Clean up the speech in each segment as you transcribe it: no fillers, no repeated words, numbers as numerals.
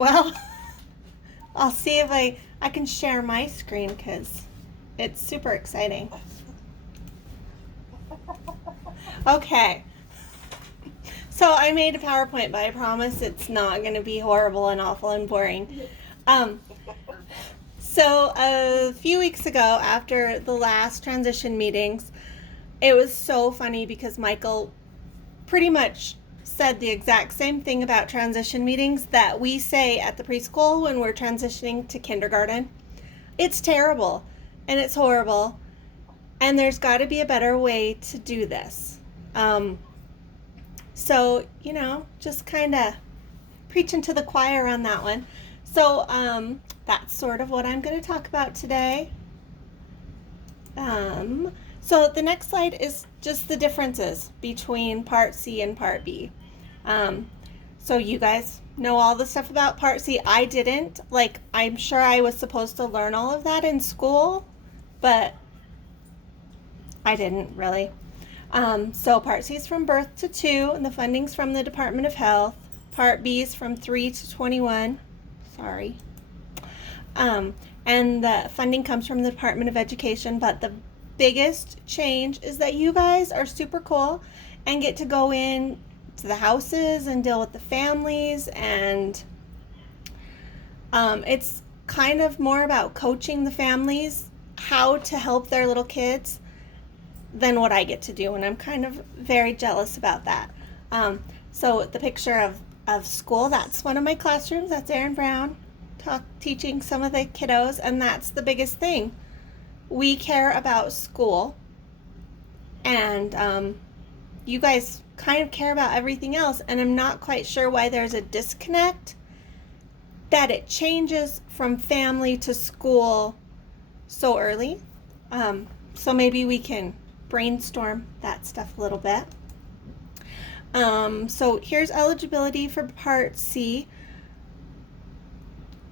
Well, I'll see if I can share my screen because it's super exciting. Okay, so I made a PowerPoint, but I promise it's not going to be horrible and awful and boring. Um, so a few weeks ago, after the last transition meetings, it was so funny because Michael pretty much said the exact same thing about transition meetings that we say at the preschool when we're transitioning to kindergarten. It's terrible and it's horrible, and there's got to be a better way to do this. Um, just kind of preaching to the choir on that one. That's sort of what I'm going to talk about today. So the next slide is just the differences between Part C and Part B. So you guys know all the stuff about Part C. I didn't. I'm sure I was supposed to learn all of that in school, but I didn't really. So Part C is from birth to 2, and the funding's from the Department of Health. Part B is from 3 to 21. Sorry. And the funding comes from the Department of Education, but the biggest change is that you guys are super cool and get to go in to the houses and deal with the families, and it's kind of more about coaching the families how to help their little kids than what I get to do, and I'm kind of very jealous about that. So the picture of school, that's one of my classrooms. That's Erin Brown teaching some of the kiddos, and that's the biggest thing. We care about school, and you guys kind of care about everything else, and I'm not quite sure why there's a disconnect that it changes from family to school so early. So maybe we can brainstorm that stuff a little bit. So here's eligibility for Part C.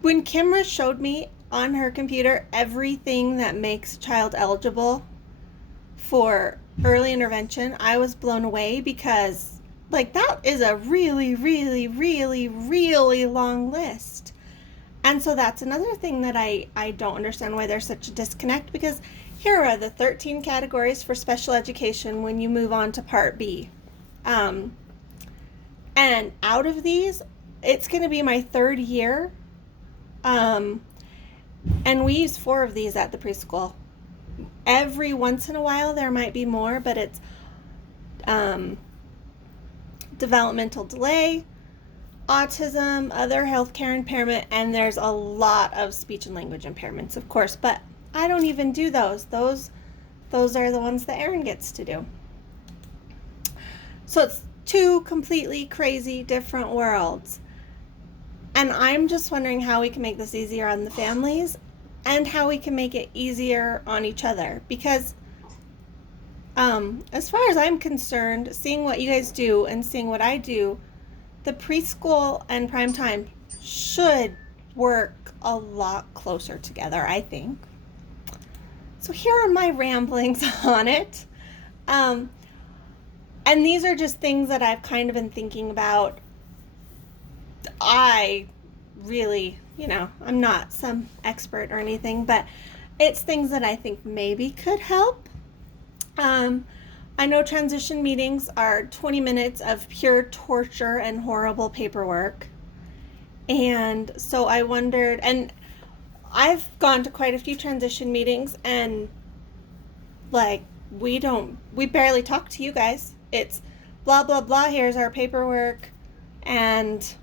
When Kimra showed me on her computer everything that makes a child eligible for early intervention, I was blown away because that is a really, really, really, really long list. And so that's another thing that I don't understand why there's such a disconnect, because here are the 13 categories for special education when you move on to Part B. And out of these, it's going to be my 3rd year. And we use 4 of these at the preschool. Every once in a while there might be more, but it's developmental delay, autism, other healthcare impairment, and there's a lot of speech and language impairments, of course, but I don't even do those. Those are the ones that Erin gets to do. So it's 2 completely crazy different worlds. And I'm just wondering how we can make this easier on the families and how we can make it easier on each other. Because as far as I'm concerned, seeing what you guys do and seeing what I do, the preschool and prime time should work a lot closer together, I think. So here are my ramblings on it. And these are just things that I've kind of been thinking about. I really, I'm not some expert or anything, but it's things that I think maybe could help. I know transition meetings are 20 minutes of pure torture and horrible paperwork. And so I wondered, and I've gone to quite a few transition meetings, and we barely talk to you guys. It's blah, blah, blah, here's our paperwork, and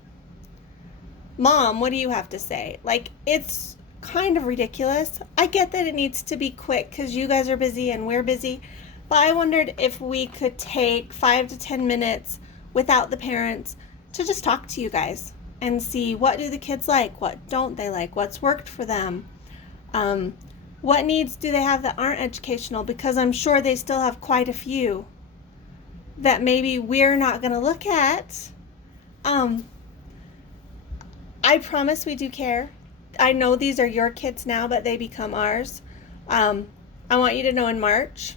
Mom, what do you have to say? It's kind of ridiculous. I get that it needs to be quick because you guys are busy and we're busy, but I wondered if we could take 5 to 10 minutes without the parents to just talk to you guys and see, what do the kids like, what don't they like, what's worked for them, what needs do they have that aren't educational, because I'm sure they still have quite a few that maybe we're not going to look at. I promise we do care. I know these are your kids now, but they become ours. I want you to know, in March,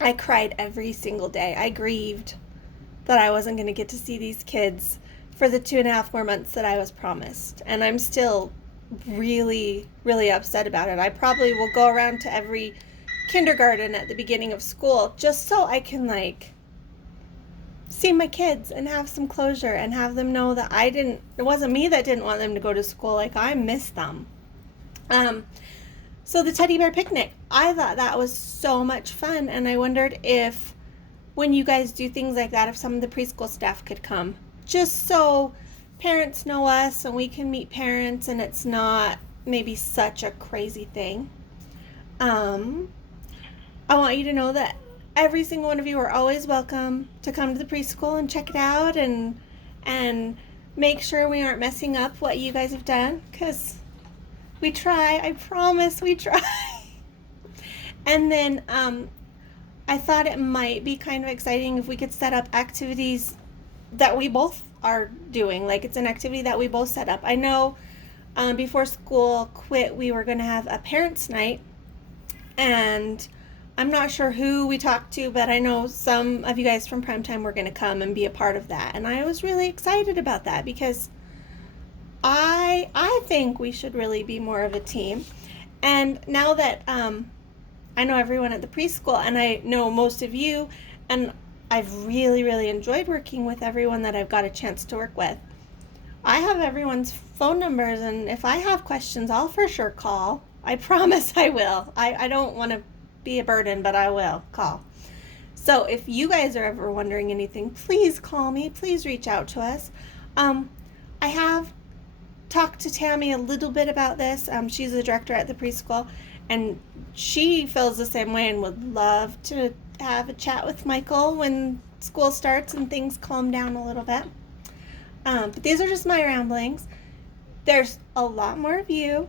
I cried every single day. I grieved that I wasn't going to get to see these kids for the 2.5 more months that I was promised. And I'm still really, really upset about it. I probably will go around to every kindergarten at the beginning of school just so I can like see my kids and have some closure and have them know that it wasn't me that didn't want them to go to school. Like, I miss them. So the teddy bear picnic, I thought that was so much fun, and I wondered if when you guys do things like that, if some of the preschool staff could come, just so parents know us and we can meet parents and it's not maybe such a crazy thing. I want you to know that every single one of you are always welcome to come to the preschool and check it out and make sure we aren't messing up what you guys have done, because we try. I promise we try. And then I thought it might be kind of exciting if we could set up activities that we both are doing. Like, it's an activity that we both set up. I know before school quit, we were going to have a parents' night, and I'm not sure who we talked to, but I know some of you guys from Primetime were going to come and be a part of that. And I was really excited about that because I think we should really be more of a team. And now that I know everyone at the preschool, and I know most of you, and I've really, really enjoyed working with everyone that I've got a chance to work with. I have everyone's phone numbers, and if I have questions, I'll for sure call. I promise I will. I don't want to be a burden, but I will call. So if you guys are ever wondering anything, please call me. Please reach out to us. I have talked to Tammy a little bit about this. She's the director at the preschool, and she feels the same way and would love to have a chat with Michael when school starts and things calm down a little bit. But these are just my ramblings. There's a lot more of you,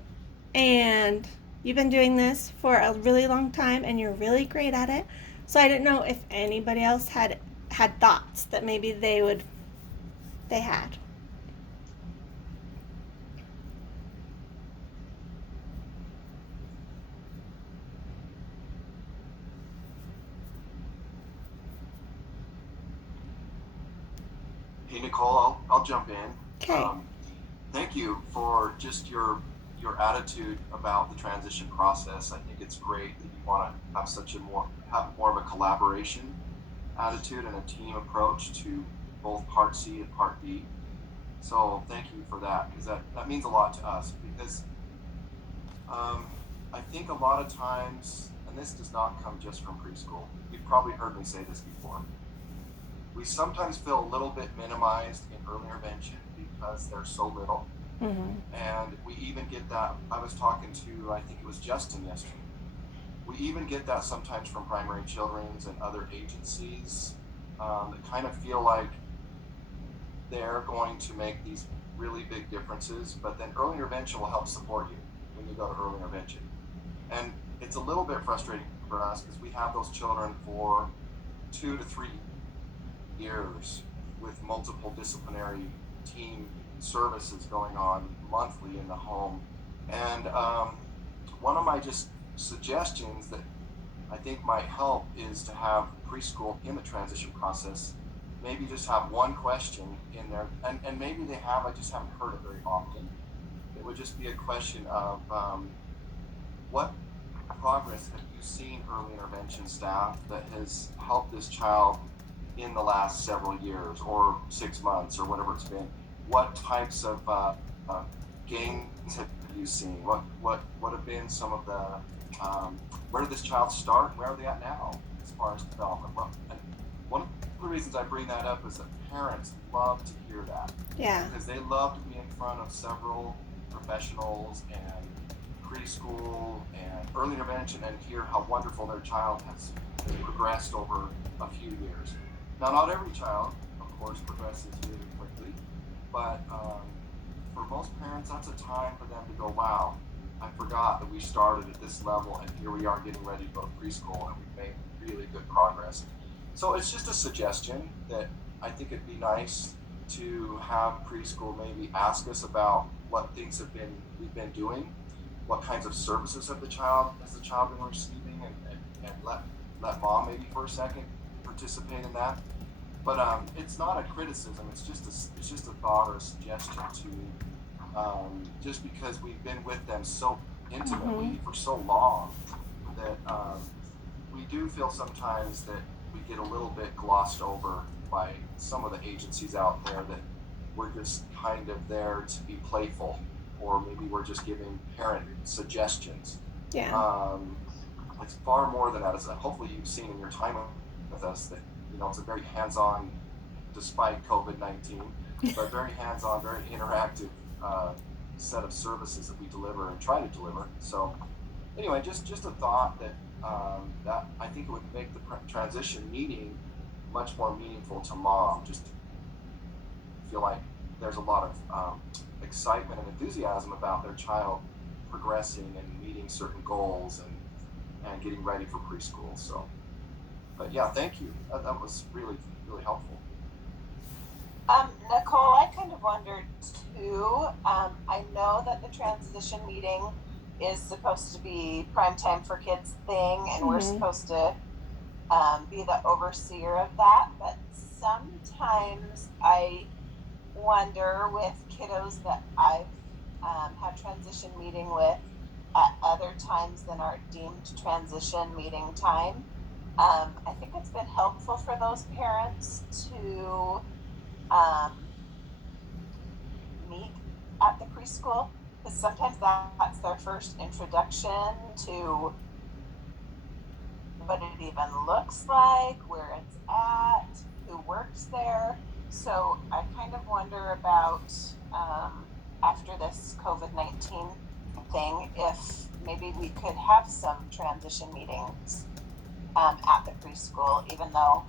and you've been doing this for a really long time, and you're really great at it. So I didn't know if anybody else had thoughts that maybe they had. Hey Nicole, I'll jump in. Okay. Thank you for just your attitude about the transition process. I think it's great that you want to have more of a collaboration attitude and a team approach to both Part C and Part B. So thank you for that, because that means a lot to us. Because I think a lot of times, and this does not come just from preschool, you've probably heard me say this before, we sometimes feel a little bit minimized in early intervention because they're so little. Mm-hmm. And we even get that. I was talking to, I think it was Justin yesterday. We even get that sometimes from Primary Children's and other agencies that kind of feel like they're going to make these really big differences, but then early intervention will help support you when you go to early intervention. And it's a little bit frustrating for us because we have those children for 2 to 3 years with multiple disciplinary team services going on monthly in the home. And one of my just suggestions that I think might help is to have preschool in the transition process, maybe just have one question in there, and maybe they have, I just haven't heard it very often. It would just be a question of what progress have you seen early intervention staff that has helped this child in the last several years or 6 months or whatever it's been? What types of gains have you seen? What have been some of the where did this child start? Where are they at now as far as development? And one of the reasons I bring that up is that parents love to hear that. Yeah. Because they love to be in front of several professionals and preschool and early intervention and hear how wonderful their child has progressed over a few years. Now, not every child, of course, progresses really quickly, but for most parents, that's a time for them to go, wow, I forgot that we started at this level and here we are getting ready to go to preschool and we've made really good progress. So it's just a suggestion that I think it'd be nice to have preschool maybe ask us about what things we've been doing, what kinds of services has the child been receiving, and let mom maybe for a second participate in that. But it's not a criticism. It's just a thought or a suggestion to just because we've been with them so intimately for so long that we do feel sometimes that we get a little bit glossed over by some of the agencies out there, that we're just kind of there to be playful, or maybe we're just giving parent suggestions. Yeah. It's far more than that. As hopefully you've seen in your time with us, that it's a very hands-on, despite COVID-19, but very hands-on, very interactive set of services that we deliver and try to deliver. So anyway, just a thought that that I think it would make the transition meeting much more meaningful to mom. Just feel like there's a lot of excitement and enthusiasm about their child progressing and meeting certain goals and getting ready for preschool. So, but yeah, thank you. That was really, really helpful. Nicole, I kind of wondered too. I know that the transition meeting is supposed to be prime time for kids thing, and we're supposed to be the overseer of that. But sometimes I wonder with kiddos that I've had transition meeting with at other times than our deemed transition meeting time. I think it's been helpful for those parents to meet at the preschool, because sometimes that's their first introduction to what it even looks like, where it's at, who works there. So I kind of wonder about after this COVID-19 thing, if maybe we could have some transition meetings at the preschool, even though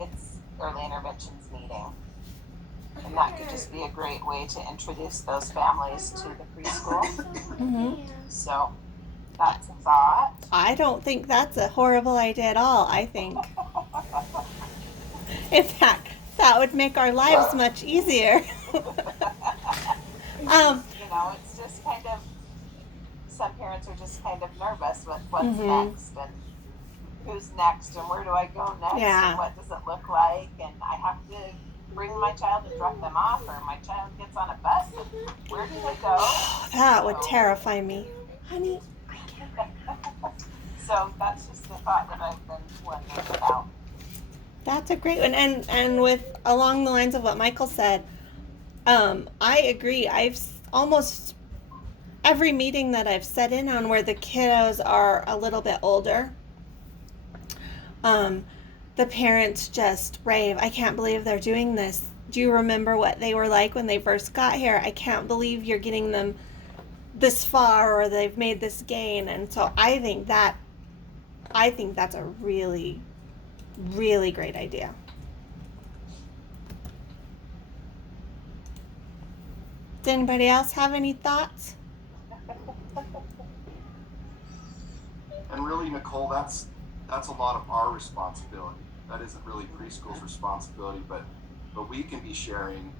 it's early interventions meeting. And that could just be a great way to introduce those families to the preschool. So that's a thought. I don't think that's a horrible idea at all. I think, in fact, that would make our lives much easier. It's just kind of, some parents are just kind of nervous with what's next and who's next and where do I go next and what does it look like, and I have to bring my child and drop them off, or my child gets on a bus and where do they go? That would terrify me. Honey, I can't. So that's just the thought that I've been wondering about. That's a great one. And with along the lines of what Michael said, I agree. I've almost every meeting that I've sat in on where the kiddos are a little bit older, the parents just rave. I can't believe they're doing this. Do you remember what they were like when they first got here? I can't believe you're getting them this far, or they've made this gain. And so I think that's a really, really great idea. Does anybody else have any thoughts? And really, Nicole, that's a lot of our responsibility. That isn't really preschool's responsibility, but we can be sharing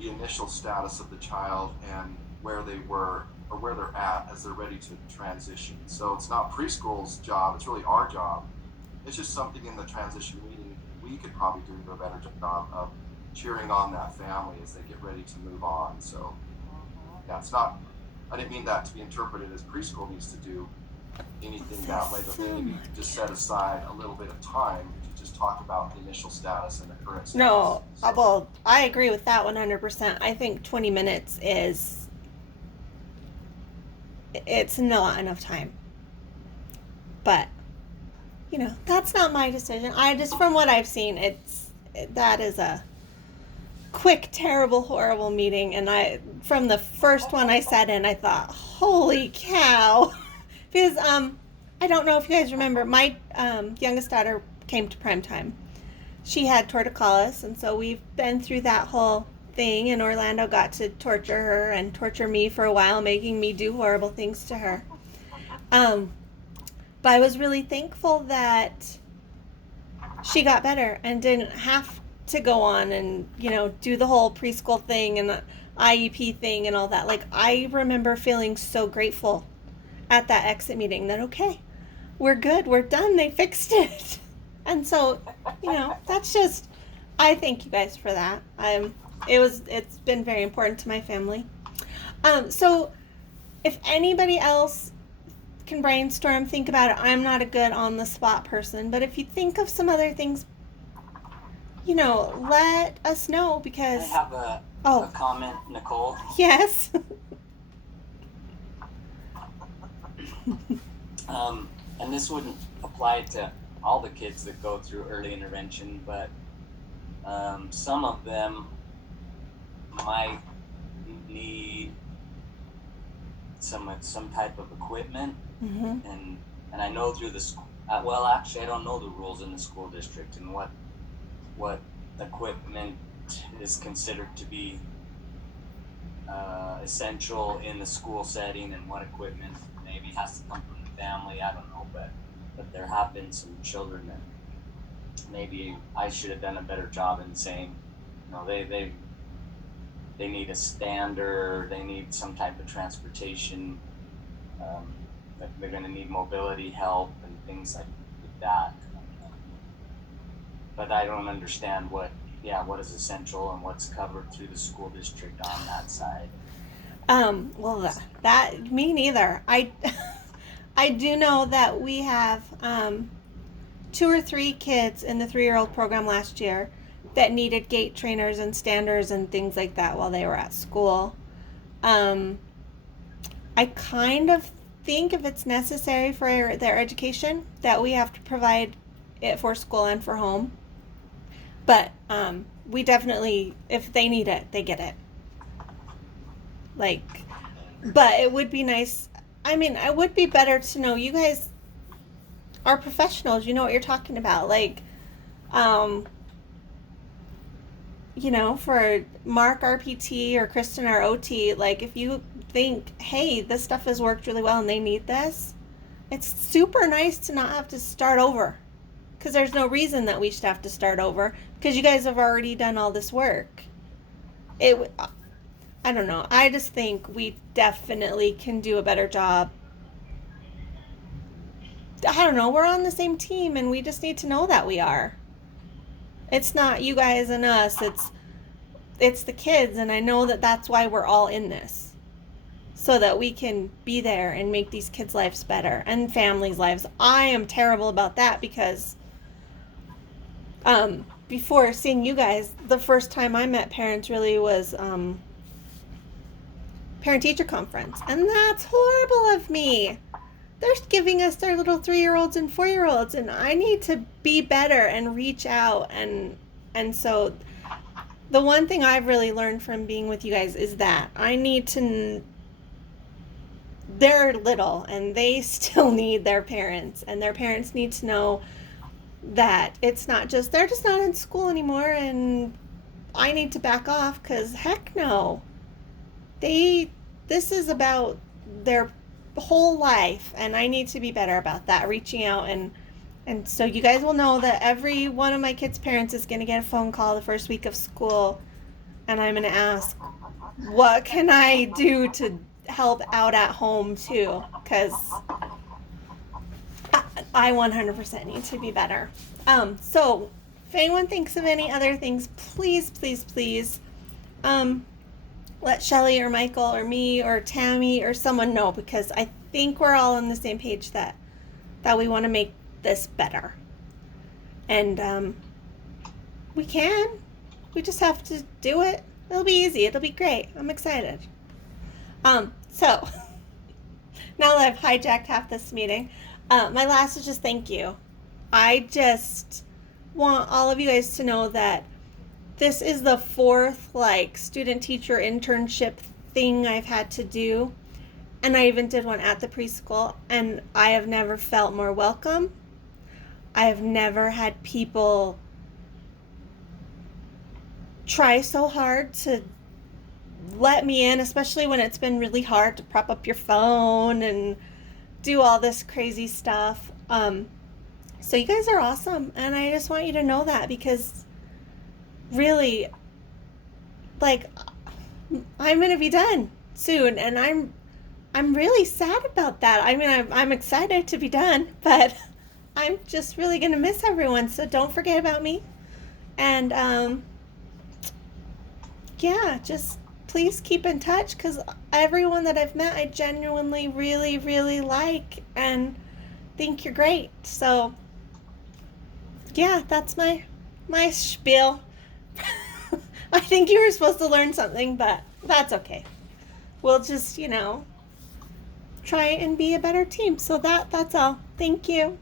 the initial status of the child and where they were or where they're at as they're ready to transition. So it's not preschool's job, it's really our job. It's just something in the transition meeting we could probably do a better job of cheering on that family as they get ready to move on. So yeah, it's not, I didn't mean that to be interpreted as preschool needs to do anything that way, but maybe just set aside a little bit of time to just talk about the initial status and the current status. No, well, I agree with that 100%. I think 20 minutes it's not enough time. But, that's not my decision. From what I've seen, that is a quick, terrible, horrible meeting. And from the first one I sat in, I thought, holy cow. Because I don't know if you guys remember, my youngest daughter came to prime time. She had torticollis, and so we've been through that whole thing, and Orlando got to torture her and torture me for a while, making me do horrible things to her. But I was really thankful that she got better and didn't have to go on and, do the whole preschool thing and the IEP thing and all that. Like, I remember feeling so grateful at that exit meeting that, okay, we're good, we're done, they fixed it. And so, that's just, I thank you guys for that. It's been very important to my family. So if anybody else can brainstorm, think about it. I'm not a good on the spot person, but if you think of some other things, let us know, because I have a comment, Nicole. Yes. And this wouldn't apply to all the kids that go through early intervention, but some of them might need some type of equipment. Mm-hmm. And I know through the well, actually, I don't know the rules in the school district and what equipment is considered to be essential in the school setting, and what equipment maybe has to come from the family. I don't know, but there have been some children that maybe I should have done a better job in saying, they need a stander, they need some type of transportation, they're going to need mobility help and things like that. But I don't understand what is essential and what's covered through the school district on that side. Well, that me neither. I do know that we have 2 or 3 kids in the 3-year-old program last year that needed gait trainers and standers and things like that while they were at school. I kind of think if it's necessary for their education that we have to provide it for school and for home. But we definitely, if they need it, they get it. But it would be nice. I mean, it would be better to know you guys are professionals. You know what you're talking about. For Mark RPT or Kristen our OT, if you think, hey, this stuff has worked really well and they need this, it's super nice to not have to start over. Because there's no reason that we should have to start over, because you guys have already done all this work. I don't know. I just think we definitely can do a better job. I don't know. We're on the same team, and we just need to know that we are. It's not you guys and us. It's the kids, and I know that that's why we're all in this. So that we can be there and make these kids' lives better, and families' lives. I am terrible about that, because before seeing you guys, the first time I met parents really was parent-teacher conference. And that's horrible of me. They're giving us their little 3-year-olds and 4-year-olds, and I need to be better and reach out. And so the one thing I've really learned from being with you guys is that I need to... They're little, and they still need their parents, and their parents need to know that it's not just, they're just not in school anymore, and I need to back off, because heck no. This is about their whole life, and I need to be better about that, reaching out, and so you guys will know that every one of my kids' parents is going to get a phone call the first week of school, and I'm going to ask, what can I do to help out at home too, because I 100% need to be better. So if anyone thinks of any other things, please let Shelly or Michael or me or Tammy or someone know, because I think we're all on the same page that we want to make this better. And we just have to do it. It'll be easy. It'll be great. I'm excited. So now that I've hijacked half this meeting, my last is just thank you. I just want all of you guys to know that this is the 4th student-teacher internship thing I've had to do, and I even did one at the preschool, and I have never felt more welcome. I have never had people try so hard to let me in, especially when it's been really hard to prop up your phone and do all this crazy stuff. So you guys are awesome, and I just want you to know that, because really, I'm gonna be done soon, and I'm really sad about that. I mean, I'm excited to be done, but I'm just really gonna miss everyone. So don't forget about me. And yeah, just please keep in touch, because everyone that I've met I genuinely really, really like and think you're great. So yeah, that's my spiel. I think you were supposed to learn something, but that's okay. We'll just, try and be a better team. So that's all. Thank you.